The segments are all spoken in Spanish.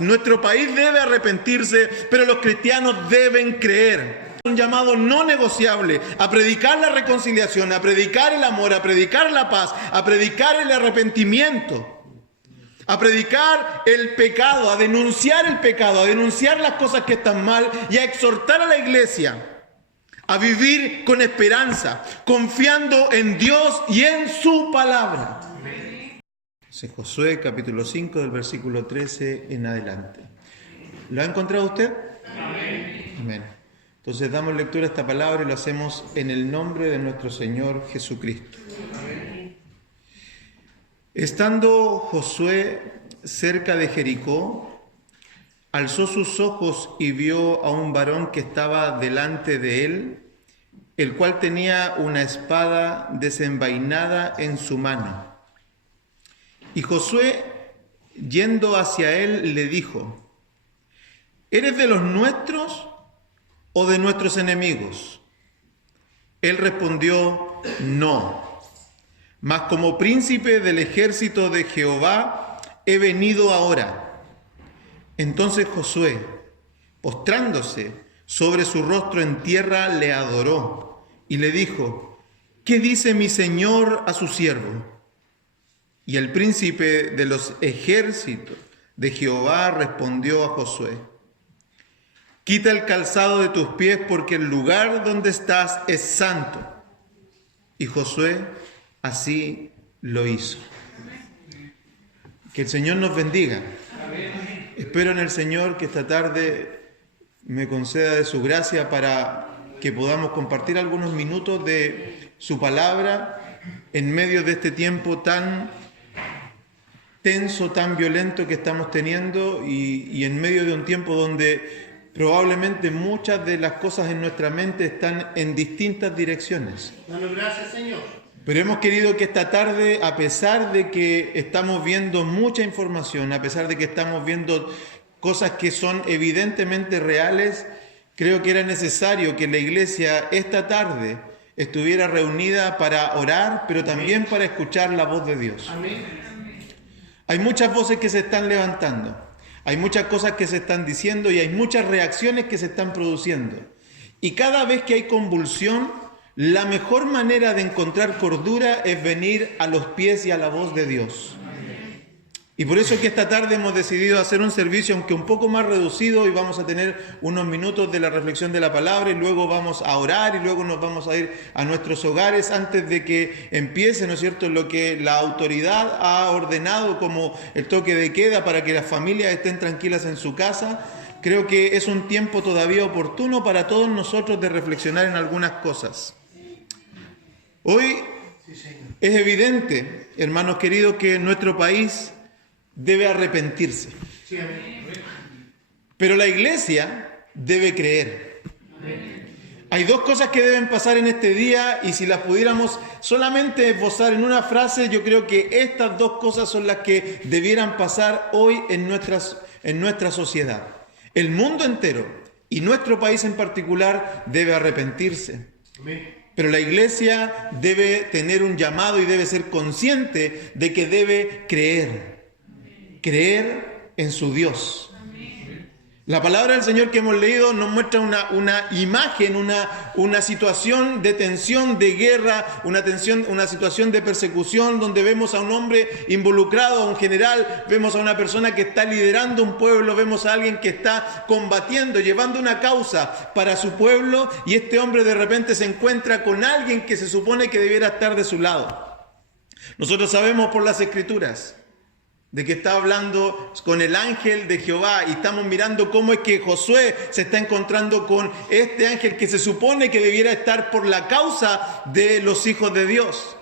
Nuestro país debe arrepentirse, pero los cristianos deben creer. Un llamado no negociable a predicar la reconciliación, a predicar el amor, a predicar la paz, a predicar el arrepentimiento, a predicar el pecado, a denunciar el pecado, a denunciar las cosas que están mal y a exhortar a la iglesia a vivir con esperanza, confiando en Dios y en su palabra. Josué capítulo 5 del versículo 13 en adelante. ¿Lo ha encontrado usted? Amén. Amén. Entonces damos lectura a esta palabra y lo hacemos en el nombre de nuestro Señor Jesucristo. Amén. Estando Josué cerca de Jericó, alzó sus ojos y vio a un varón que estaba delante de él, el cual tenía una espada desenvainada en su mano. Y Josué, yendo hacia él, le dijo: ¿eres de los nuestros o de nuestros enemigos? Él respondió: no, mas como príncipe del ejército de Jehová he venido ahora. Entonces Josué, postrándose sobre su rostro en tierra, le adoró y le dijo: ¿qué dice mi señor a su siervo? Y el príncipe de los ejércitos de Jehová respondió a Josué: quita el calzado de tus pies, porque el lugar donde estás es santo. Y Josué así lo hizo. Que el Señor nos bendiga. Espero en el Señor que esta tarde me conceda de su gracia para que podamos compartir algunos minutos de su palabra en medio de este tiempo tan tenso, tan violento que estamos teniendo y en medio de un tiempo donde probablemente muchas de las cosas en nuestra mente están en distintas direcciones. Bueno, gracias, Señor. Pero hemos querido que esta tarde, a pesar de que estamos viendo mucha información, a pesar de que estamos viendo cosas que son evidentemente reales, creo que era necesario que la iglesia esta tarde estuviera reunida para orar, pero también para escuchar la voz de Dios. Amén. Hay muchas voces que se están levantando, hay muchas cosas que se están diciendo y hay muchas reacciones que se están produciendo. Y cada vez que hay convulsión, la mejor manera de encontrar cordura es venir a los pies y a la voz de Dios. Y por eso es que esta tarde hemos decidido hacer un servicio, aunque un poco más reducido, y vamos a tener unos minutos de la reflexión de la palabra y luego vamos a orar y luego nos vamos a ir a nuestros hogares antes de que empiece, ¿no es cierto?, lo que la autoridad ha ordenado como el toque de queda para que las familias estén tranquilas en su casa. Creo que es un tiempo todavía oportuno para todos nosotros de reflexionar en algunas cosas. Hoy es evidente, hermanos queridos, que nuestro país debe arrepentirse. Pero la iglesia debe creer. Hay dos cosas que deben pasar en este día y si las pudiéramos solamente esbozar en una frase, yo creo que estas dos cosas son las que debieran pasar hoy en nuestra sociedad. El mundo entero y nuestro país en particular debe arrepentirse. Pero la iglesia debe tener un llamado y debe ser consciente de que debe creer en su Dios. La palabra del Señor que hemos leído nos muestra una imagen, una situación de tensión, de guerra, una situación de persecución, donde vemos a un hombre involucrado, a un general, vemos a una persona que está liderando un pueblo, vemos a alguien que está combatiendo, llevando una causa para su pueblo, y este hombre de repente se encuentra con alguien que se supone que debiera estar de su lado. Nosotros sabemos por las Escrituras de que está hablando con el ángel de Jehová y estamos mirando cómo es que Josué se está encontrando con este ángel que se supone que debiera estar por la causa de los hijos de Dios.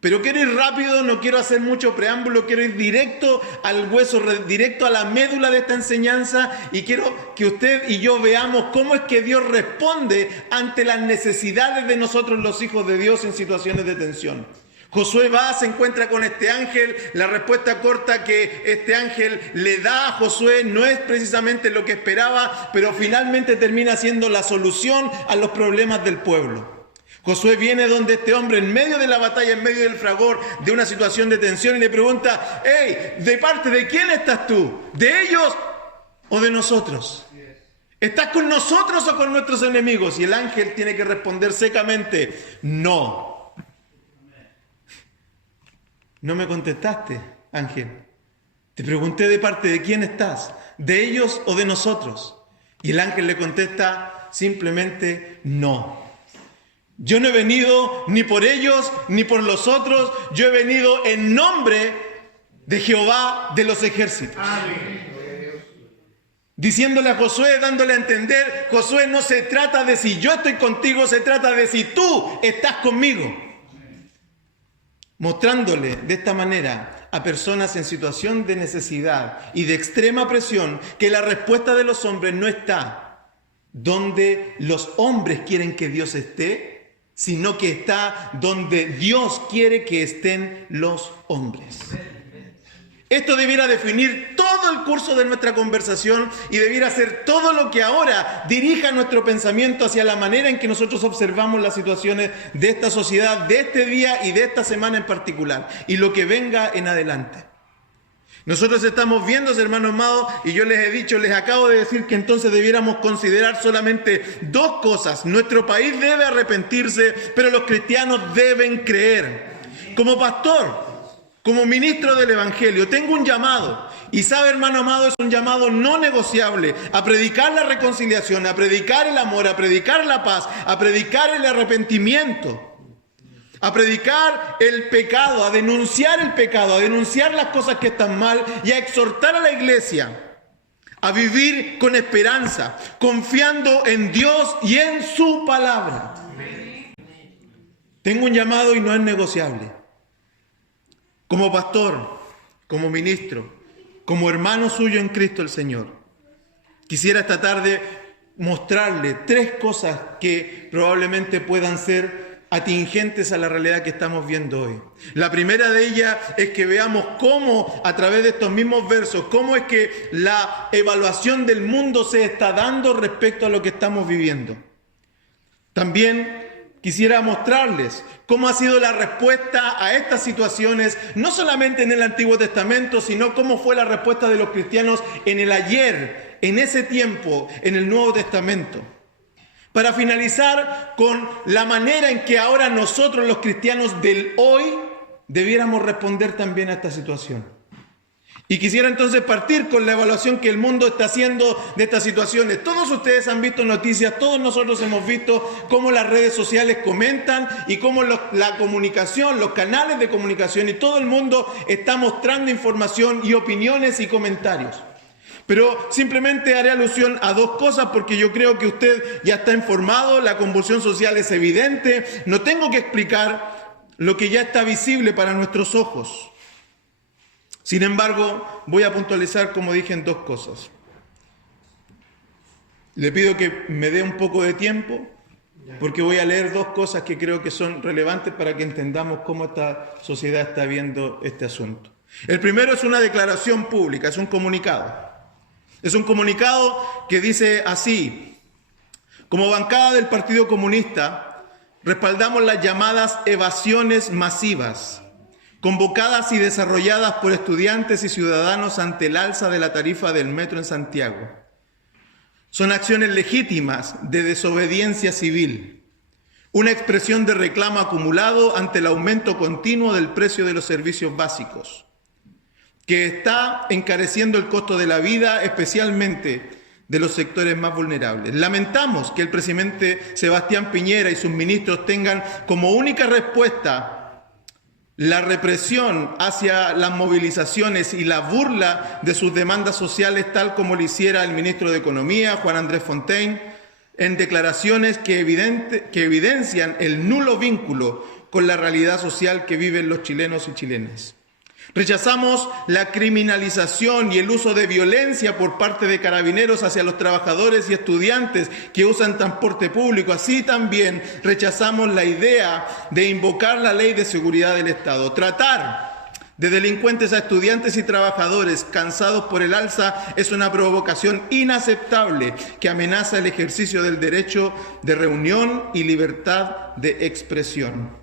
Pero quiero ir rápido, no quiero hacer mucho preámbulo, quiero ir directo al hueso, directo a la médula de esta enseñanza y quiero que usted y yo veamos cómo es que Dios responde ante las necesidades de nosotros los hijos de Dios en situaciones de tensión. Josué va, se encuentra con este ángel, la respuesta corta que este ángel le da a Josué no es precisamente lo que esperaba, pero finalmente termina siendo la solución a los problemas del pueblo. Josué viene donde este hombre en medio de la batalla, en medio del fragor, de una situación de tensión y le pregunta: hey, ¿de parte de quién estás tú? ¿De ellos o de nosotros? ¿Estás con nosotros o con nuestros enemigos? Y el ángel tiene que responder secamente, no. No me contestaste, ángel. Te pregunté de parte de quién estás, de ellos o de nosotros. Y el ángel le contesta simplemente no. Yo no he venido ni por ellos ni por los otros, yo he venido en nombre de Jehová de los ejércitos. Amén. Diciéndole a Josué, dándole a entender, Josué, no se trata de si yo estoy contigo, se trata de si tú estás conmigo. Mostrándole de esta manera a personas en situación de necesidad y de extrema presión que la respuesta de los hombres no está donde los hombres quieren que Dios esté, sino que está donde Dios quiere que estén los hombres. Esto debiera definir todo el curso de nuestra conversación y debiera ser todo lo que ahora dirija nuestro pensamiento hacia la manera en que nosotros observamos las situaciones de esta sociedad, de este día y de esta semana en particular, y lo que venga en adelante. Nosotros estamos viendo, hermanos amados, y yo les acabo de decir que entonces debiéramos considerar solamente dos cosas. Nuestro país debe arrepentirse, pero los cristianos deben creer. Como pastor, como ministro del Evangelio, tengo un llamado. Y sabe, hermano amado, es un llamado no negociable a predicar la reconciliación, a predicar el amor, a predicar la paz, a predicar el arrepentimiento. A predicar el pecado, a denunciar el pecado, a denunciar las cosas que están mal y a exhortar a la iglesia a vivir con esperanza, confiando en Dios y en su palabra. Tengo un llamado y no es negociable. Como pastor, como ministro, como hermano suyo en Cristo el Señor, quisiera esta tarde mostrarle tres cosas que probablemente puedan ser atingentes a la realidad que estamos viendo hoy. La primera de ellas es que veamos cómo a través de estos mismos versos, cómo es que la evaluación del mundo se está dando respecto a lo que estamos viviendo. También quisiera mostrarles cómo ha sido la respuesta a estas situaciones, no solamente en el Antiguo Testamento, sino cómo fue la respuesta de los cristianos en el ayer, en ese tiempo, en el Nuevo Testamento. Para finalizar con la manera en que ahora nosotros los cristianos del hoy debiéramos responder también a esta situación. Y quisiera entonces partir con la evaluación que el mundo está haciendo de estas situaciones. Todos ustedes han visto noticias, todos nosotros hemos visto cómo las redes sociales comentan y cómo la comunicación, los canales de comunicación y todo el mundo está mostrando información y opiniones y comentarios. Pero simplemente haré alusión a dos cosas porque yo creo que usted ya está informado, la convulsión social es evidente, no tengo que explicar lo que ya está visible para nuestros ojos. Sin embargo, voy a puntualizar, como dije, en dos cosas. Le pido que me dé un poco de tiempo porque voy a leer dos cosas que creo que son relevantes para que entendamos cómo esta sociedad está viendo este asunto. El primero es una declaración pública, es un comunicado. Es un comunicado que dice así: como bancada del Partido Comunista, respaldamos las llamadas evasiones masivas, convocadas y desarrolladas por estudiantes y ciudadanos ante el alza de la tarifa del metro en Santiago. Son acciones legítimas de desobediencia civil, una expresión de reclamo acumulado ante el aumento continuo del precio de los servicios básicos, que está encareciendo el costo de la vida, especialmente de los sectores más vulnerables. Lamentamos que el presidente Sebastián Piñera y sus ministros tengan como única respuesta la represión hacia las movilizaciones y la burla de sus demandas sociales, tal como lo hiciera el ministro de Economía, Juan Andrés Fontaine, en declaraciones que evidencian el nulo vínculo con la realidad social que viven los chilenos y chilenas. Rechazamos la criminalización y el uso de violencia por parte de carabineros hacia los trabajadores y estudiantes que usan transporte público. Así también rechazamos la idea de invocar la ley de seguridad del Estado. Tratar de delincuentes a estudiantes y trabajadores cansados por el alza es una provocación inaceptable que amenaza el ejercicio del derecho de reunión y libertad de expresión.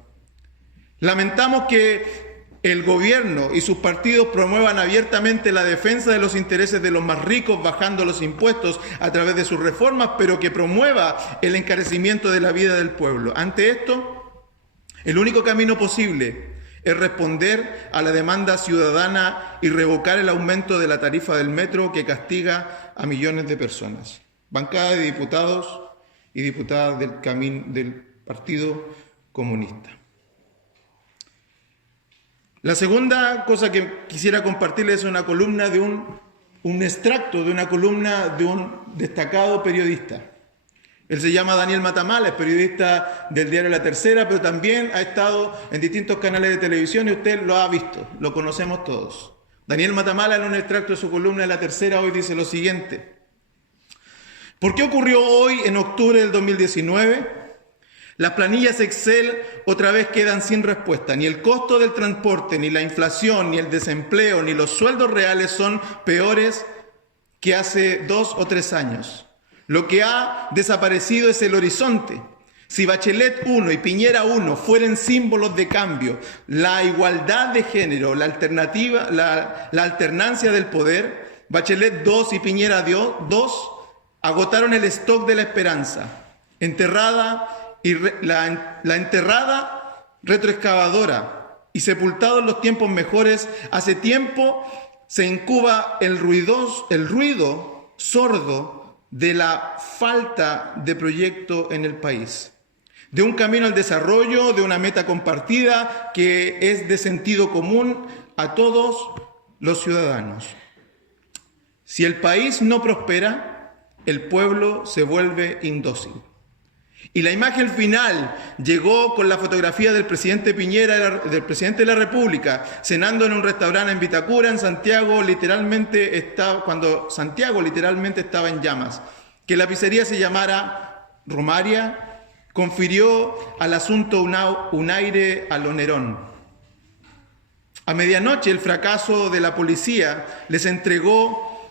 Lamentamos que el gobierno y sus partidos promuevan abiertamente la defensa de los intereses de los más ricos, bajando los impuestos a través de sus reformas, pero que promueva el encarecimiento de la vida del pueblo. Ante esto, el único camino posible es responder a la demanda ciudadana y revocar el aumento de la tarifa del metro que castiga a millones de personas. Bancada de diputados y diputadas del Partido Comunista. La segunda cosa que quisiera compartirles es una columna de un extracto de una columna de un destacado periodista. Él se llama Daniel Matamala, es periodista del diario La Tercera, pero también ha estado en distintos canales de televisión y usted lo ha visto, lo conocemos todos. Daniel Matamala, en un extracto de su columna de La Tercera, hoy dice lo siguiente: ¿por qué ocurrió hoy, en octubre del 2019? Las planillas Excel otra vez quedan sin respuesta. Ni el costo del transporte, ni la inflación, ni el desempleo, ni los sueldos reales son peores que hace 2 o 3 años. Lo que ha desaparecido es el horizonte. Si Bachelet 1 y Piñera 1 fueran símbolos de cambio, la igualdad de género, la alternancia del poder, Bachelet 2 y Piñera 2 agotaron el stock de la esperanza. La enterrada retroexcavadora y sepultado en los tiempos mejores, hace tiempo se incuba el ruido sordo de la falta de proyecto en el país, de un camino al desarrollo, de una meta compartida que es de sentido común a todos los ciudadanos. Si el país no prospera, el pueblo se vuelve indócil. Y la imagen final llegó con la fotografía del presidente Piñera, del presidente de la República, cenando en un restaurante en Vitacura, en Santiago, cuando Santiago literalmente estaba en llamas. Que la pizzería se llamara Romaria confirió al asunto un aire a lo Nerón. A medianoche el fracaso de la policía les entregó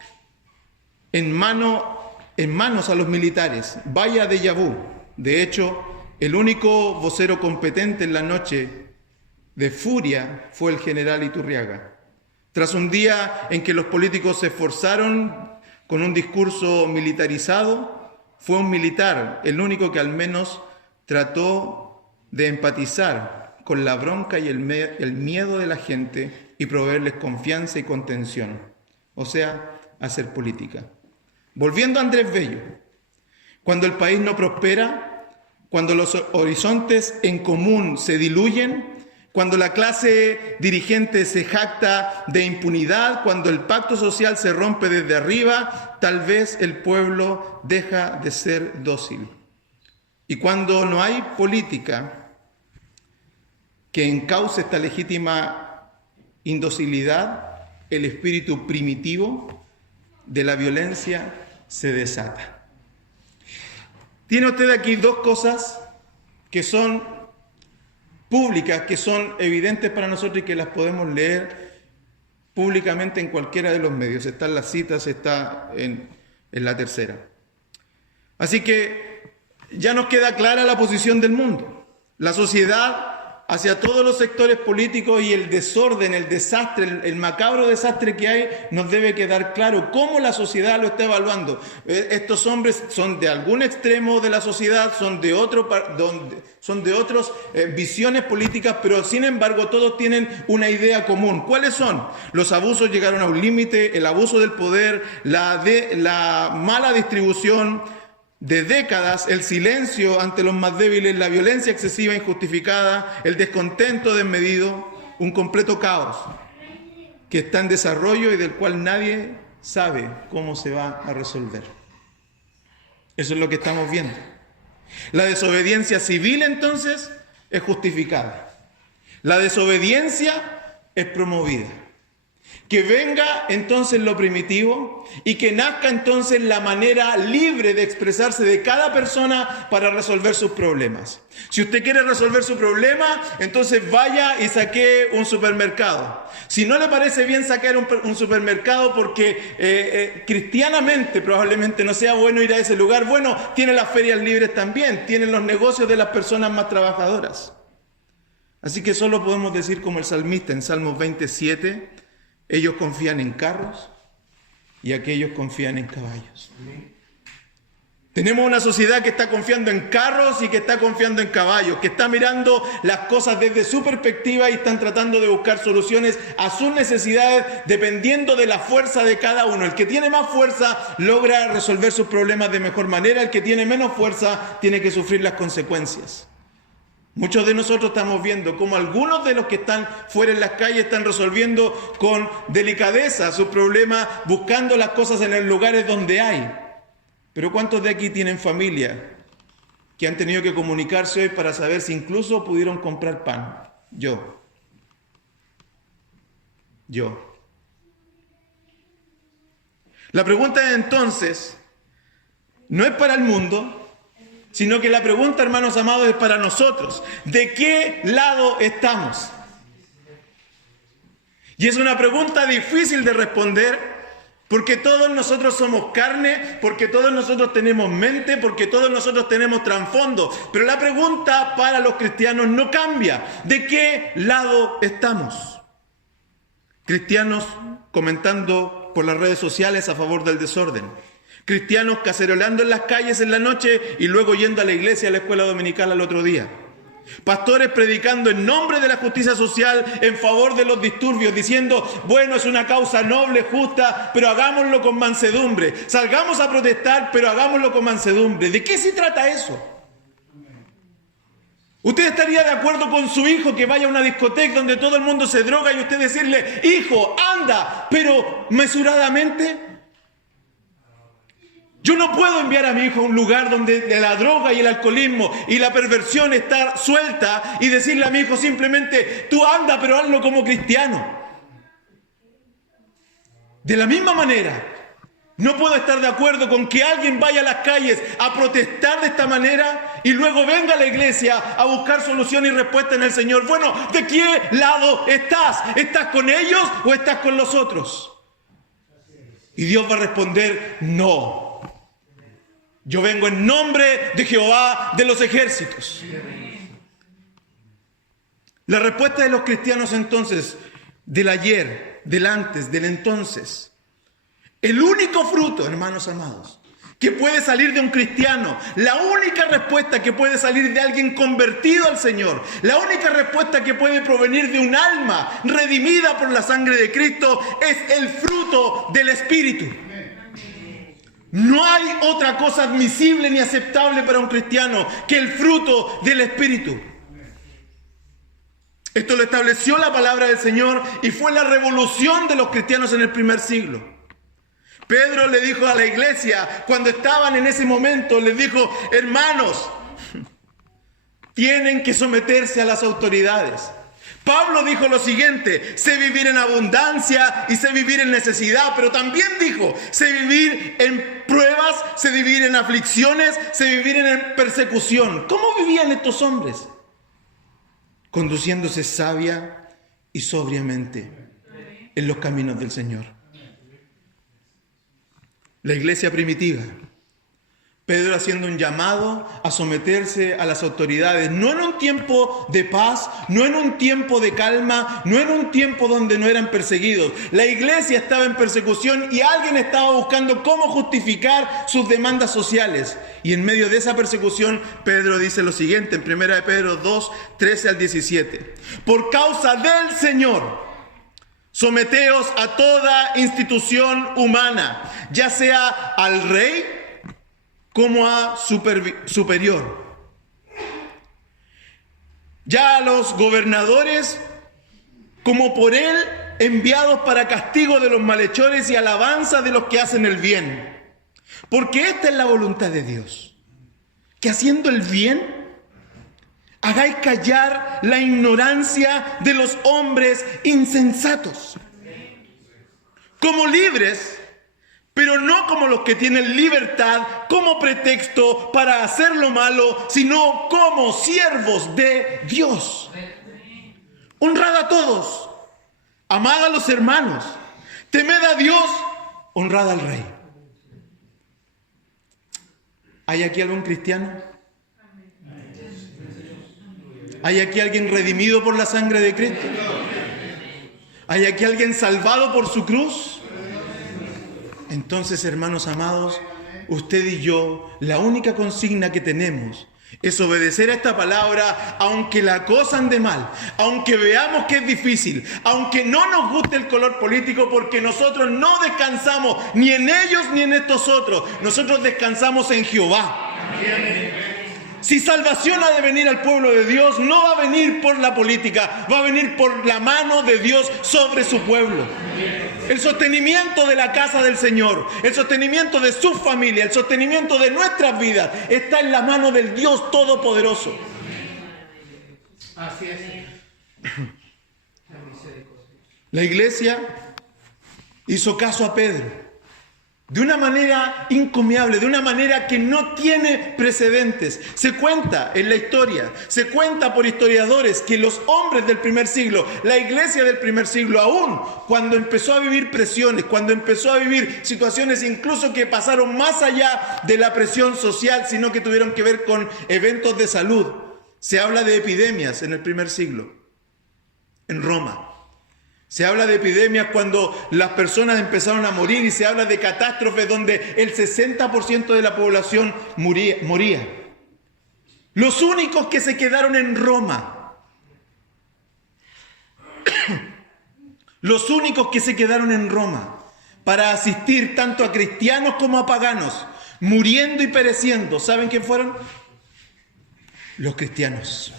en manos a los militares. Vaya déjà vu. De hecho, el único vocero competente en la noche de furia fue el general Iturriaga. Tras un día en que los políticos se esforzaron con un discurso militarizado, fue un militar el único que al menos trató de empatizar con la bronca y el miedo de la gente y proveerles confianza y contención, o sea, hacer política. Volviendo a Andrés Bello, cuando el país no prospera, cuando los horizontes en común se diluyen, cuando la clase dirigente se jacta de impunidad, cuando el pacto social se rompe desde arriba, tal vez el pueblo deja de ser dócil. Y cuando no hay política que encauce esta legítima indocilidad, el espíritu primitivo de la violencia se desata. Tiene usted aquí dos cosas que son públicas, que son evidentes para nosotros y que las podemos leer públicamente en cualquiera de los medios. Están las citas, está en La Tercera. Así que ya nos queda clara la posición del mundo. La sociedad hacia todos los sectores políticos y el desorden, el desastre, el macabro desastre que hay, nos debe quedar claro cómo la sociedad lo está evaluando. Estos hombres son de algún extremo de la sociedad, son de otras visiones políticas, pero sin embargo todos tienen una idea común. ¿Cuáles son? Los abusos llegaron a un límite, el abuso del poder, la mala distribución de décadas, el silencio ante los más débiles, la violencia excesiva e injustificada, el descontento desmedido, un completo caos que está en desarrollo y del cual nadie sabe cómo se va a resolver. Eso es lo que estamos viendo. La desobediencia civil, entonces, es justificada. La desobediencia es promovida. Que venga entonces lo primitivo y que nazca entonces la manera libre de expresarse de cada persona para resolver sus problemas. Si usted quiere resolver su problema, entonces vaya y saquee un supermercado. Si no le parece bien saquear un supermercado porque cristianamente probablemente no sea bueno ir a ese lugar, bueno, tiene las ferias libres también, tienen los negocios de las personas más trabajadoras. Así que solo podemos decir como el salmista en Salmos 27, ellos confían en carros y aquellos confían en caballos. Tenemos una sociedad que está confiando en carros y que está confiando en caballos, que está mirando las cosas desde su perspectiva y están tratando de buscar soluciones a sus necesidades dependiendo de la fuerza de cada uno. El que tiene más fuerza logra resolver sus problemas de mejor manera, el que tiene menos fuerza tiene que sufrir las consecuencias. Muchos de nosotros estamos viendo cómo algunos de los que están fuera en las calles están resolviendo con delicadeza sus problemas, buscando las cosas en los lugares donde hay. Pero ¿cuántos de aquí tienen familia que han tenido que comunicarse hoy para saber si incluso pudieron comprar pan? Yo. La pregunta entonces no es para el mundo, sino que la pregunta, hermanos amados, es para nosotros. ¿De qué lado estamos? Y es una pregunta difícil de responder, porque todos nosotros somos carne, porque todos nosotros tenemos mente, porque todos nosotros tenemos trasfondo. Pero la pregunta para los cristianos no cambia. ¿De qué lado estamos? Cristianos comentando por las redes sociales a favor del desorden. Cristianos cacerolando en las calles en la noche y luego yendo a la iglesia, a la escuela dominical al otro día. Pastores predicando en nombre de la justicia social en favor de los disturbios, diciendo, bueno, es una causa noble, justa, pero hagámoslo con mansedumbre. Salgamos a protestar, pero hagámoslo con mansedumbre. ¿De qué se trata eso? ¿Usted estaría de acuerdo con su hijo que vaya a una discoteca donde todo el mundo se droga y usted decirle, hijo, anda, pero mesuradamente? Yo no puedo enviar a mi hijo a un lugar donde la droga y el alcoholismo y la perversión está suelta y decirle a mi hijo simplemente, tú anda, pero hazlo como cristiano. De la misma manera, no puedo estar de acuerdo con que alguien vaya a las calles a protestar de esta manera y luego venga a la iglesia a buscar solución y respuesta en el Señor. Bueno, ¿de qué lado estás? ¿Estás con ellos o estás con los otros? Y Dios va a responder, no. Yo vengo en nombre de Jehová de los ejércitos. La respuesta de los cristianos entonces, del ayer, del antes, del entonces. El único fruto, hermanos amados, que puede salir de un cristiano, la única respuesta que puede salir de alguien convertido al Señor, la única respuesta que puede provenir de un alma redimida por la sangre de Cristo, es el fruto del Espíritu. No hay otra cosa admisible ni aceptable para un cristiano que el fruto del Espíritu. Esto lo estableció la palabra del Señor y fue la revolución de los cristianos en el primer siglo. Pedro le dijo a la iglesia, cuando estaban en ese momento, les dijo, hermanos, tienen que someterse a las autoridades. Pablo dijo lo siguiente, sé vivir en abundancia y sé vivir en necesidad, pero también dijo, sé vivir en pruebas, sé vivir en aflicciones, sé vivir en persecución. ¿Cómo vivían estos hombres? Conduciéndose sabia y sobriamente en los caminos del Señor. La iglesia primitiva, Pedro haciendo un llamado a someterse a las autoridades, no en un tiempo de paz, no en un tiempo de calma, no en un tiempo donde no eran perseguidos. La iglesia estaba en persecución y alguien estaba buscando cómo justificar sus demandas sociales. Y en medio de esa persecución, Pedro dice lo siguiente en 1 de Pedro 2, 13 al 17. Por causa del Señor, someteos a toda institución humana, ya sea al rey como a superior, ya a los gobernadores como por él enviados para castigo de los malhechores y alabanza de los que hacen el bien. Porque esta es la voluntad de Dios, que haciendo el bien hagáis callar la ignorancia de los hombres insensatos, como libres, pero no como los que tienen libertad como pretexto para hacer lo malo, sino como siervos de Dios. Honrad a todos, amad a los hermanos, temed a Dios, honrad al Rey. ¿Hay aquí algún cristiano? ¿Hay aquí alguien redimido por la sangre de Cristo? ¿Hay aquí alguien salvado por su cruz? Entonces, hermanos amados, usted y yo, la única consigna que tenemos es obedecer a esta palabra, aunque la cosa ande mal, aunque veamos que es difícil, aunque no nos guste el color político, porque nosotros no descansamos ni en ellos ni en estos otros. Nosotros descansamos en Jehová. Si salvación ha de venir al pueblo de Dios, no va a venir por la política, va a venir por la mano de Dios sobre su pueblo. El sostenimiento de la casa del Señor, el sostenimiento de su familia, el sostenimiento de nuestras vidas está en la mano del Dios Todopoderoso. Así es. La iglesia hizo caso a Pedro de una manera encomiable, de una manera que no tiene precedentes. Se cuenta en la historia, se cuenta por historiadores que los hombres del primer siglo, la iglesia del primer siglo, aún cuando empezó a vivir presiones, cuando empezó a vivir situaciones incluso que pasaron más allá de la presión social, sino que tuvieron que ver con eventos de salud. Se habla de epidemias en el primer siglo, en Roma. Se habla de epidemias cuando las personas empezaron a morir, y se habla de catástrofes donde el 60% de la población moría. Los únicos que se quedaron en Roma, los únicos que se quedaron en Roma para asistir tanto a cristianos como a paganos, muriendo y pereciendo, ¿saben quién fueron? Los cristianos.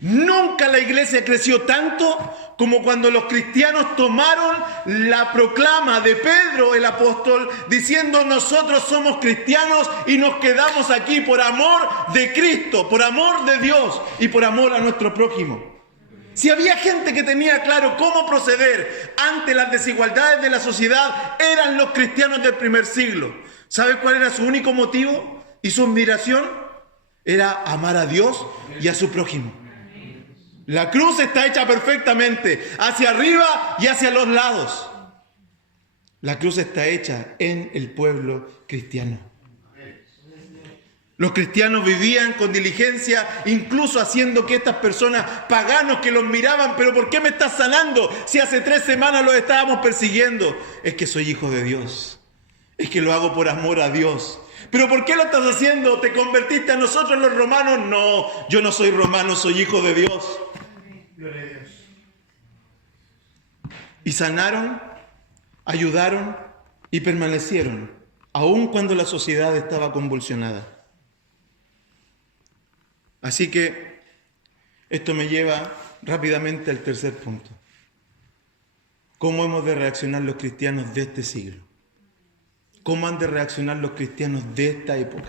Nunca la iglesia creció tanto como cuando los cristianos tomaron la proclama de Pedro el apóstol diciendo: nosotros somos cristianos y nos quedamos aquí por amor de Cristo, por amor de Dios y por amor a nuestro prójimo. Si había gente que tenía claro cómo proceder ante las desigualdades de la sociedad, eran los cristianos del primer siglo. ¿Sabe cuál era su único motivo y su admiración? Era amar a Dios y a su prójimo. La cruz está hecha perfectamente, hacia arriba y hacia los lados. La cruz está hecha en el pueblo cristiano. Los cristianos vivían con diligencia, incluso haciendo que estas personas paganos que los miraban: ¿pero por qué me estás sanando si hace 3 semanas los estábamos persiguiendo? Es que soy hijo de Dios. Es que lo hago por amor a Dios. ¿Pero por qué lo estás haciendo? ¿Te convertiste a nosotros los romanos? No, yo no soy romano, soy hijo de Dios. Y sanaron, ayudaron y permanecieron, aun cuando la sociedad estaba convulsionada. Así que esto me lleva rápidamente al tercer punto. ¿Cómo hemos de reaccionar los cristianos de este siglo? ¿Cómo han de reaccionar los cristianos de esta época?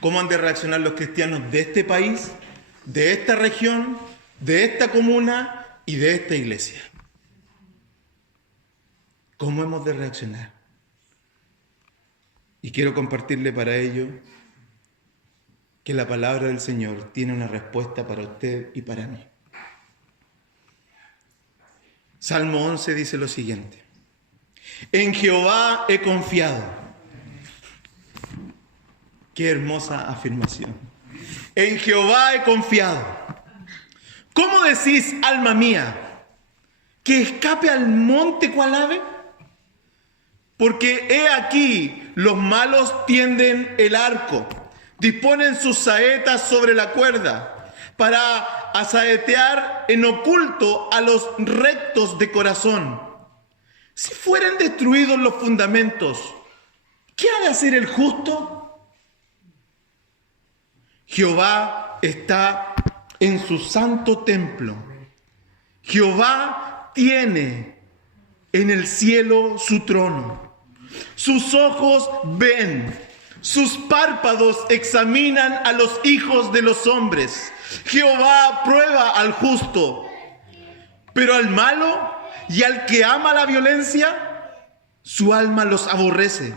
¿Cómo han de reaccionar los cristianos de este país, de esta región, de esta comuna y de esta iglesia? ¿Cómo hemos de reaccionar? Y quiero compartirle para ello que la palabra del Señor tiene una respuesta para usted y para mí. Salmo 11 dice lo siguiente: en Jehová he confiado. Qué hermosa afirmación. En Jehová he confiado. ¿Cómo decís, alma mía, que escape al monte cual ave? Porque he aquí, los malos tienden el arco, disponen sus saetas sobre la cuerda, para asaetear en oculto a los rectos de corazón. Si fueren destruidos los fundamentos, ¿qué ha de hacer el justo? Jehová está en su santo templo. Jehová tiene en el cielo su trono. Sus ojos ven, sus párpados examinan a los hijos de los hombres. Jehová prueba al justo, pero al malo y al que ama la violencia, su alma los aborrece.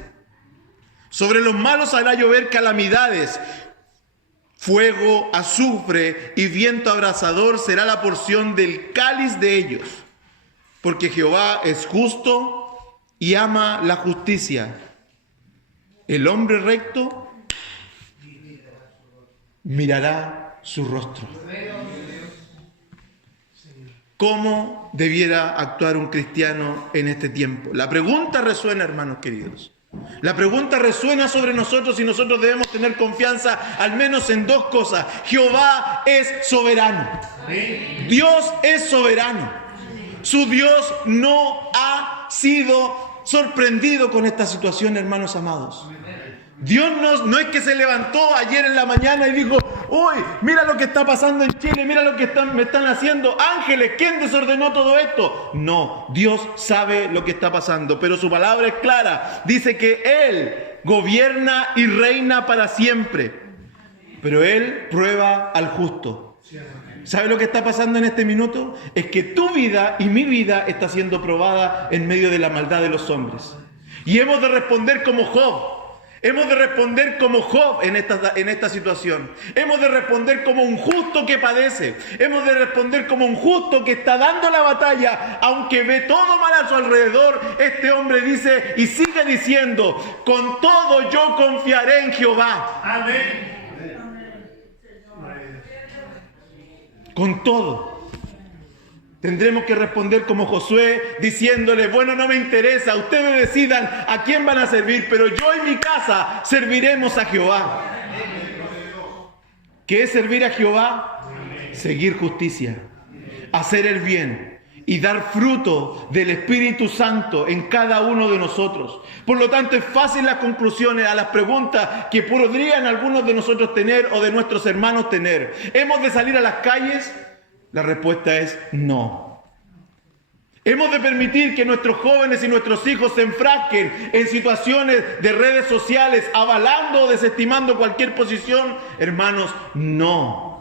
Sobre los malos hará llover calamidades. Fuego, azufre y viento abrasador será la porción del cáliz de ellos. Porque Jehová es justo y ama la justicia. El hombre recto mirará su rostro. ¿Cómo debiera actuar un cristiano en este tiempo? La pregunta resuena, hermanos queridos. La pregunta resuena sobre nosotros y nosotros debemos tener confianza al menos en dos cosas. Jehová es soberano. Dios es soberano. Su Dios no ha sido sorprendido con esta situación, hermanos amados. Dios no es que se levantó ayer en la mañana y dijo: uy, mira lo que está pasando en Chile, mira lo que me están haciendo ángeles, ¿quién desordenó todo esto? No, Dios sabe lo que está pasando, pero su palabra es clara, dice que Él gobierna y reina para siempre, pero Él prueba al justo. ¿Sabe lo que está pasando en este minuto? Es que tu vida y mi vida está siendo probada en medio de la maldad de los hombres, y hemos de responder como Job. Hemos de responder como Job en esta situación. Hemos de responder como un justo que padece. Hemos de responder como un justo que está dando la batalla, aunque ve todo mal a su alrededor. Este hombre dice y sigue diciendo: con todo yo confiaré en Jehová. Amén. Con todo. Tendremos que responder como Josué, diciéndole: bueno, no me interesa, ustedes decidan a quién van a servir, pero yo y mi casa serviremos a Jehová. ¿Qué es servir a Jehová? Seguir justicia, hacer el bien y dar fruto del Espíritu Santo en cada uno de nosotros. Por lo tanto, es fácil las conclusiones a las preguntas que podrían algunos de nosotros tener o de nuestros hermanos tener. ¿Hemos de salir a las calles? La respuesta es no. ¿Hemos de permitir que nuestros jóvenes y nuestros hijos se enfrasquen en situaciones de redes sociales, avalando o desestimando cualquier posición? Hermanos, no.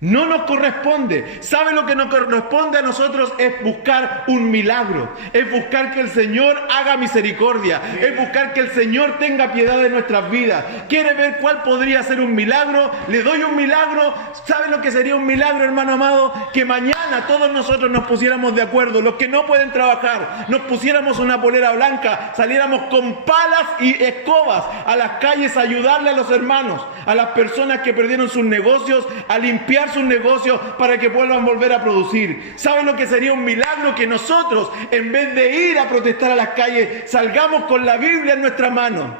No nos corresponde. ¿Sabe lo que nos corresponde a nosotros? Es buscar un milagro. Es buscar que el Señor haga misericordia. Es buscar que el Señor tenga piedad de nuestras vidas. ¿Quiere ver cuál podría ser un milagro? Le doy un milagro. ¿Sabe lo que sería un milagro, hermano amado? Que mañana todos nosotros nos pusiéramos de acuerdo. Los que no pueden trabajar, nos pusiéramos una polera blanca, saliéramos con palas y escobas a las calles a ayudarle a los hermanos, a las personas que perdieron sus negocios, a limpiar sus negocios para que puedan volver a producir. ¿Saben lo que sería un milagro? Que nosotros, en vez de ir a protestar a las calles, salgamos con la Biblia en nuestra mano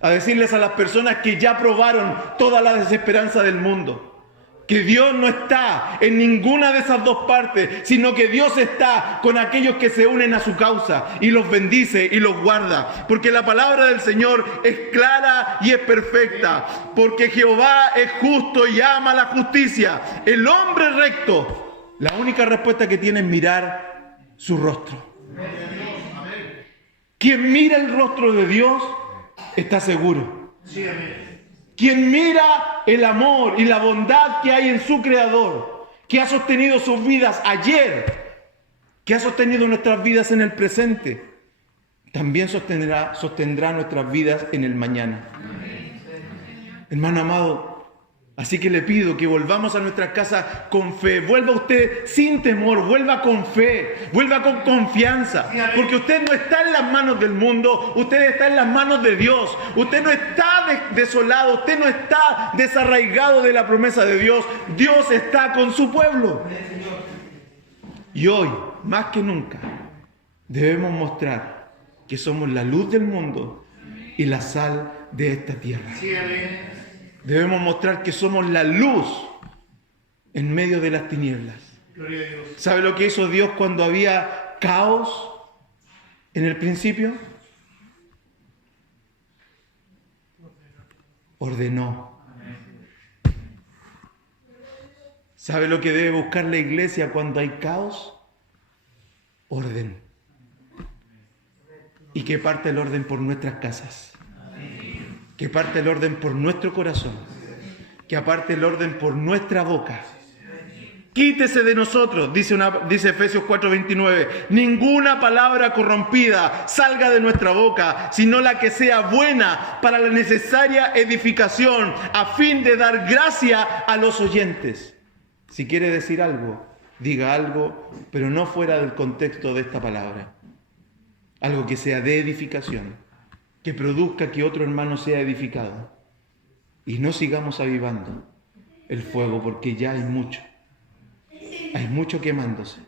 a decirles a las personas que ya probaron toda la desesperanza del mundo, que Dios no está en ninguna de esas dos partes, sino que Dios está con aquellos que se unen a su causa y los bendice y los guarda. Porque la palabra del Señor es clara y es perfecta. Porque Jehová es justo y ama la justicia. El hombre recto, la única respuesta que tiene es mirar su rostro. Quien mira el rostro de Dios está seguro. Sí, amén. Quien mira el amor y la bondad que hay en su Creador, que ha sostenido sus vidas ayer, que ha sostenido nuestras vidas en el presente, también sostendrá nuestras vidas en el mañana. Hermano amado, así que le pido que volvamos a nuestras casas con fe. Vuelva usted sin temor, vuelva con fe, vuelva con confianza. Porque usted no está en las manos del mundo, usted está en las manos de Dios. Usted no está desolado, usted no está desarraigado de la promesa de Dios. Dios está con su pueblo. Y hoy, más que nunca, debemos mostrar que somos la luz del mundo y la sal de esta tierra. Debemos mostrar que somos la luz en medio de las tinieblas. ¿Sabe lo que hizo Dios cuando había caos en el principio? Ordenó. ¿Sabe lo que debe buscar la iglesia cuando hay caos? Orden. Y que parte el orden por nuestras casas. Que parte el orden por nuestro corazón, que aparte el orden por nuestra boca. Quítese de nosotros, dice Efesios 4:29, ninguna palabra corrompida salga de nuestra boca, sino la que sea buena para la necesaria edificación, a fin de dar gracia a los oyentes. Si quiere decir algo, diga algo, pero no fuera del contexto de esta palabra. Algo que sea de edificación, que produzca que otro hermano sea edificado y no sigamos avivando el fuego, porque ya hay mucho. Hay mucho quemándose.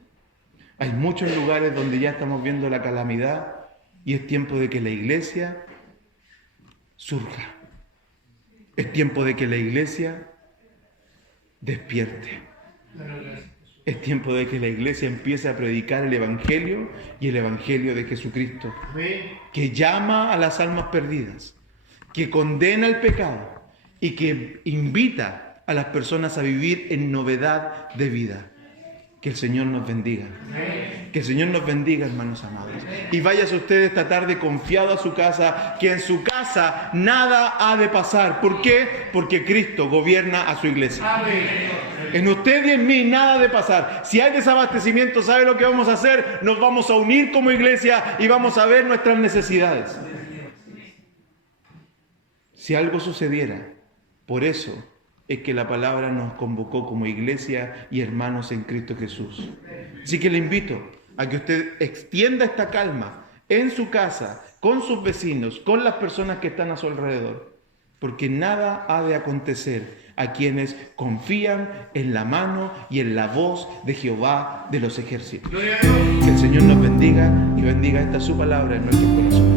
Hay muchos lugares donde ya estamos viendo la calamidad y es tiempo de que la iglesia surja. Es tiempo de que la iglesia despierte. Es tiempo de que la iglesia empiece a predicar el Evangelio y el Evangelio de Jesucristo, que llama a las almas perdidas, que condena el pecado y que invita a las personas a vivir en novedad de vida. Que el Señor nos bendiga. Que el Señor nos bendiga, hermanos amados. Y váyase usted esta tarde confiado a su casa, que en su casa nada ha de pasar. ¿Por qué? Porque Cristo gobierna a su iglesia. En usted y en mí nada ha de pasar. Si hay desabastecimiento, ¿sabe lo que vamos a hacer? Nos vamos a unir como iglesia y vamos a ver nuestras necesidades. Si algo sucediera, por eso es que la palabra nos convocó como iglesia y hermanos en Cristo Jesús. Así que le invito a que usted extienda esta calma en su casa, con sus vecinos, con las personas que están a su alrededor, porque nada ha de acontecer a quienes confían en la mano y en la voz de Jehová de los ejércitos. Que el Señor nos bendiga y bendiga esta su palabra en nuestros corazones.